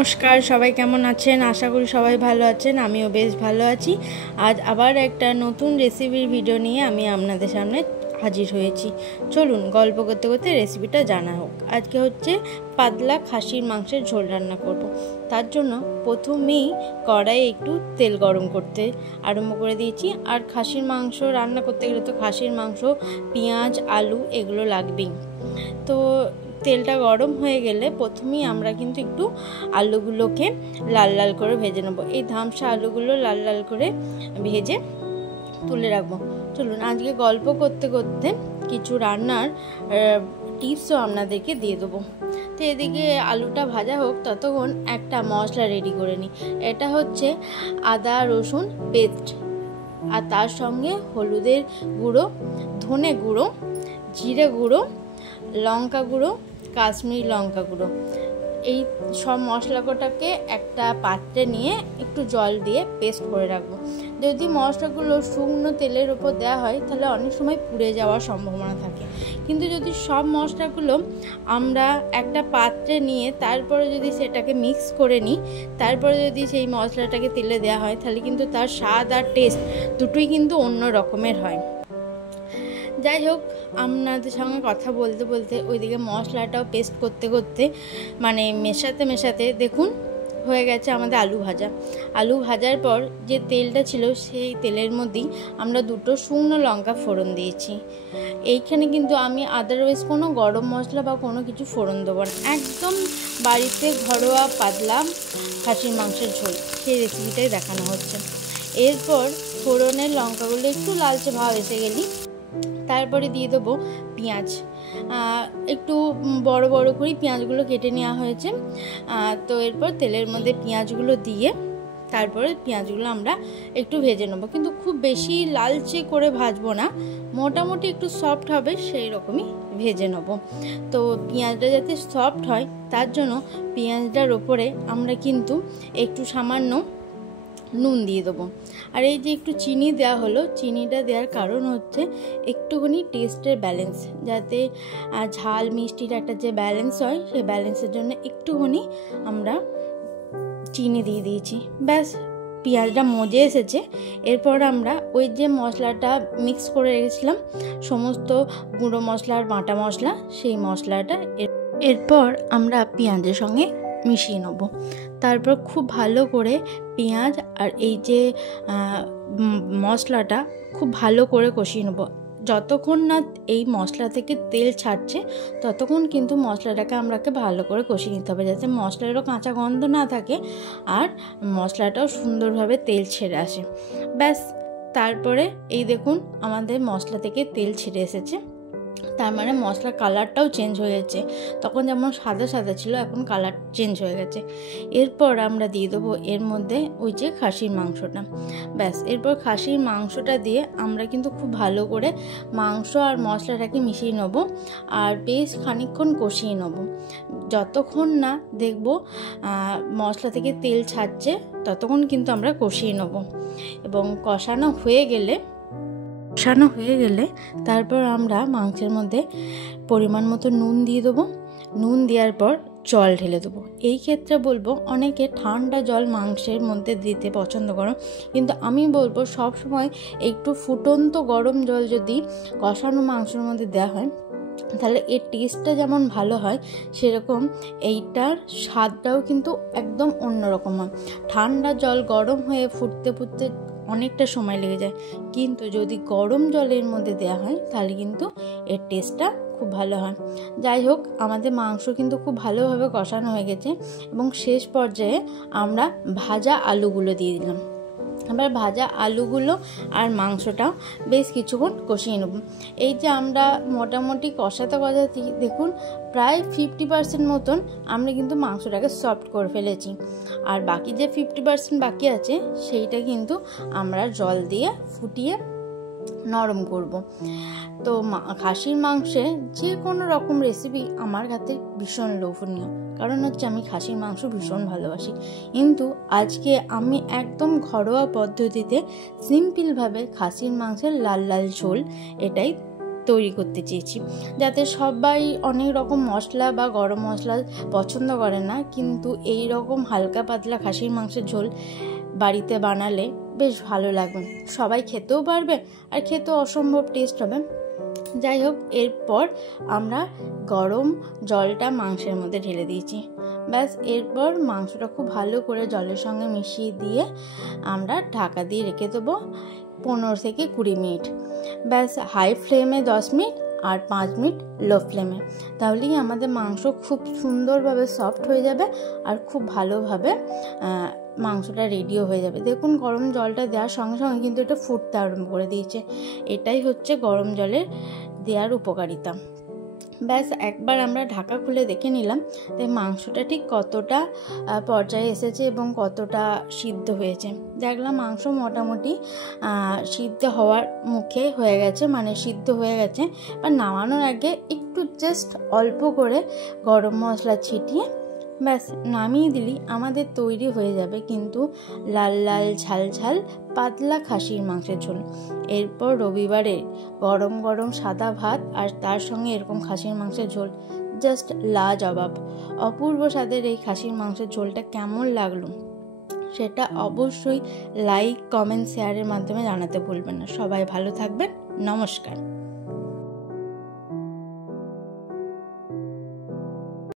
নমস্কার, সবাই কেমন আছেন? আশা করি সবাই ভালো আছেন। আমিও বেশ ভালো আছি। আজ আবার একটা নতুন রেসিপির ভিডিও নিয়ে আমি আপনাদের সামনে হাজির হয়েছি। চলুন গল্প করতে করতে রেসিপিটা জানা হোক। আজকে হচ্ছে পাতলা খাসির মাংসের ঝোল রান্না করব। তার জন্য প্রথমেই কড়াইয়ে একটু তেল গরম করতে আরম্ভ করে দিয়েছি। আর খাসির মাংস রান্না করতে গেলে তো খাসির মাংস, পেঁয়াজ, আলু এগুলো লাগবেই। তো তেলটা গরম হয়ে গেলে প্রথমেই আমরা কিন্তু একটু আলুগুলোকে লাল লাল করে ভেজে নেবো। এই ধামসা আলুগুলো লাল লাল করে ভেজে তুলে রাখবো। চলুন আজকে গল্প করতে করতে কিছু রান্নার টিপসও আপনাদেরকে দিয়ে দেবো। তো এদিকে আলুটা ভাজা হোক, ততক্ষণ একটা মশলা রেডি করে নিই। এটা হচ্ছে আদা রসুন পেস্ট, আর তার সঙ্গে হলুদের গুঁড়ো, ধনে গুঁড়ো, জিরে গুঁড়ো, লঙ্কা গুঁড়ো, কাশ্মীরি লঙ্কা গুঁড়ো। এই সব মশলাটাকে একটা পাত্রে নিয়ে একটু জল দিয়ে পেস্ট করে রাখবো। যদি মশলাগুলো শুকনো তেলের উপর দেওয়া হয় তাহলে অনেক সময় পুড়ে যাওয়ার সম্ভাবনা থাকে, কিন্তু যদি সব মশলাগুলো আমরা একটা পাত্রে নিয়ে তারপরে যদি সেটাকে মিক্স করে নিই, তারপরে যদি সেই মশলাটাকে তেলে দেওয়া হয় তাহলে কিন্তু তার স্বাদ আর টেস্ট দুটোই কিন্তু অন্য রকমের হয়। যাই হোক, আপনাদের সঙ্গে কথা বলতে বলতে ওইদিকে মশলাটাও পেস্ট করতে করতে মানে মেশাতে দেখুন হয়ে গেছে আমাদের আলু ভাজা। আলু ভাজার পর যে তেলটা ছিল সেই তেলের মধ্যেই আমরা দুটো শুকনো লঙ্কা ফোড়ন দিয়েছি। এইখানে কিন্তু আমি আদারওয়াইজ কোনো গরম মশলা বা কোনো কিছু ফোড়ন দেবো না, একদম বাড়িতে ঘরোয়া পাতলা খাসির মাংসের ঝোল, সেই রেসিপিটাই দেখানো হচ্ছে। এরপর ফোড়নের লঙ্কাগুলো একটু লালচে ভাব এসে গেলেই তারপরে দিয়ে দেবো পেঁয়াজ। একটু বড় বড় করে পেঁয়াজগুলো কেটে নেওয়া হয়েছে। তো এরপর তেলের মধ্যে পেঁয়াজগুলো দিয়ে তারপরে পেঁয়াজগুলো আমরা একটু ভেজে নেবো, কিন্তু খুব বেশি লালচে করে ভাজবো না, মোটামুটি একটু সফট হবে সেই রকমই ভেজে নেবো। তো পেঁয়াজটা যাতে সফট হয় তার জন্য পেঁয়াজটার ওপরে আমরা কিন্তু একটু সামান্য নুন দিয়ে দেবো। আর এই যে একটু চিনি দেওয়া হলো, চিনিটা দেওয়ার কারণ হচ্ছে একটুখানি টেস্টের ব্যালেন্স, যাতে ঝাল মিষ্টির একটা যে ব্যালেন্স হয় সেই ব্যালেন্সের জন্য একটুখানি আমরা চিনি দিয়ে দিয়েছি। ব্যাস, পেঁয়াজটা মজে এসেছে। এরপর আমরা ওই যে মশলাটা মিক্স করে রেখেছিলাম, সমস্ত গুঁড়ো মশলা আর বাটা মশলা, সেই মশলাটা এরপর আমরা পেঁয়াজের সঙ্গে মিশিয়ে নেব। তারপর খুব ভালো করে পেঁয়াজ আর এই যে মশলাটা খুব ভালো করে কষিয়ে নেব। যতক্ষণ না এই মশলা থেকে তেল ছাড়ছে ততক্ষণ কিন্তু মশলাটাকে আমরাকে ভালো করে কষিয়ে নিতে হবে, যাতে মশলারও কাঁচা গন্ধ না থাকে আর মশলাটাও সুন্দরভাবে তেল ছেড়ে আসে। ব্যাস, তারপরে এই দেখুন আমাদের মশলা থেকে তেল ছেড়ে এসেছে, তার মানে মশলার কালারটাও চেঞ্জ হয়ে গেছে। তখন যেমন সাদা সাদা ছিল, এখন কালার চেঞ্জ হয়ে গেছে। এরপর আমরা দিয়ে দেবো এর মধ্যে ওই যে খাসির মাংসটা। ব্যাস, এরপর খাসির মাংসটা দিয়ে আমরা কিন্তু খুব ভালো করে মাংস আর মশলাটাকে মিশিয়ে নেব আর বেশ খানিকক্ষণ কষিয়ে নেব। যতক্ষণ না দেখব মশলা থেকে তেল ছাড়ছে ততক্ষণ কিন্তু আমরা কষিয়ে নেব। এবং কষানো হয়ে গেলে তারপর আমরা মাংসের মধ্যে পরিমাণ মতো নুন দিয়ে দেবো। নুন দেওয়ার পর জল ঢেলে দেবো। এই ক্ষেত্রে বলবো, অনেকে ঠান্ডা জল মাংসের মধ্যে দিতে পছন্দ করো, কিন্তু আমি বলবো সব সময় একটু ফুটন্ত গরম জল যদি কষানো মাংসের মধ্যে দেওয়া হয় তাহলে এর টেস্টটা যেমন ভালো হয়, সেরকম এইটার স্বাদটাও কিন্তু একদম অন্যরকম হয়। ঠান্ডা জল গরম হয়ে ফুটতে ফুটতে অনেকটা সময় লেগে যায়, কিন্তু যদি গরম জলের মধ্যে দেওয়া হয় তাহলে কিন্তু এর টেস্টটা খুব ভালো হয়। যাই হোক, আমাদের মাংস কিন্তু খুব ভালোভাবে কষানো হয়ে গেছে এবং শেষ পর্যায়ে আমরা ভাজা আলুগুলো দিয়ে দিলাম। এবার ভাজা আলুগুলো আর মাংসটাও বেশ কিছুক্ষণ কষিয়ে নেব। এই যে আমরা মোটামুটি কষাতে দেখুন প্রায় 50% মতন আমরা কিন্তু মাংসটাকে সফট করে ফেলেছি, আর বাকি যে 50% বাকি আছে সেইটা কিন্তু আমরা জল দিয়ে ফুটিয়ে নরম করব। তো খাসির মাংসে যে কোনো রকম রেসিপি আমার কাছে ভীষণ লোভনীয়, কারণ হচ্ছে আমি খাসির মাংস ভীষণ ভালোবাসি। কিন্তু আজকে আমি একদম ঘরোয়া পদ্ধতিতে সিম্পলভাবে খাসির মাংসের লাল লাল ঝোল এটাই তৈরি করতে চেয়েছি, যাতে সবাই অনেক রকম মশলা বা গরম মশলা পছন্দ করে না, কিন্তু এই রকম হালকা পাতলা খাসির মাংসের ঝোল বাড়িতে বানালে বেশ ভালো লাগবে, সবাই খেতেও পারবে আর খেতেও অসম্ভব টেস্ট হবে। যাই হোক, এরপর আমরা গরম জলটা মাংসের মধ্যে ঢেলে দিয়েছি। ব্যাস, এরপর মাংসটা খুব ভালো করে জলের সঙ্গে মিশিয়ে দিয়ে আমরা ঢাকা দিয়ে রেখে দেবো 15 থেকে 20 মিনিট। ব্যাস, হাই ফ্লেমে 10 মিনিট আর 5 মিনিট লো ফ্লেমে, তাহলেই আমাদের মাংস খুব সুন্দরভাবে সফট হয়ে যাবে আর খুব ভালোভাবে মাংসটা রেডিও হয়ে যাবে। দেখুন, গরম জলটা দেওয়ার সঙ্গে সঙ্গে কিন্তু এটা ফুটতে আরম্ভ করে দিয়েছে। এটাই হচ্ছে গরম জলের দেওয়ার উপকারিতা। ব্যাস, একবার আমরা ঢাকা খুলে দেখে নিলাম যে মাংসটা ঠিক কতটা পর্যায়ে এসেছে এবং কতটা সিদ্ধ হয়েছে। দেখলাম মাংস মোটামুটি সিদ্ধ হওয়ার মুখে হয়ে গেছে, মানে সিদ্ধ হয়ে গেছে। বা নামানোর আগে একটু জাস্ট অল্প করে গরম মশলা ছিটিয়ে ব্যাস নামিয়ে দিলেই আমাদের তৈরি হয়ে যাবে কিন্তু লাল লাল ঝাল ঝাল পাতলা খাসির মাংসের ঝোল। এরপর রবিবারে গরম গরম সাদা ভাত আর তার সঙ্গে এরকম খাসির মাংসের ঝোল, জাস্ট লাজবাব। অপূর্ব স্বাদের এই খাসির মাংসের ঝোলটা কেমন লাগলো সেটা অবশ্যই লাইক, কমেন্ট, শেয়ারের মাধ্যমে জানাতে ভুলবেন না। সবাই ভালো থাকবেন। নমস্কার।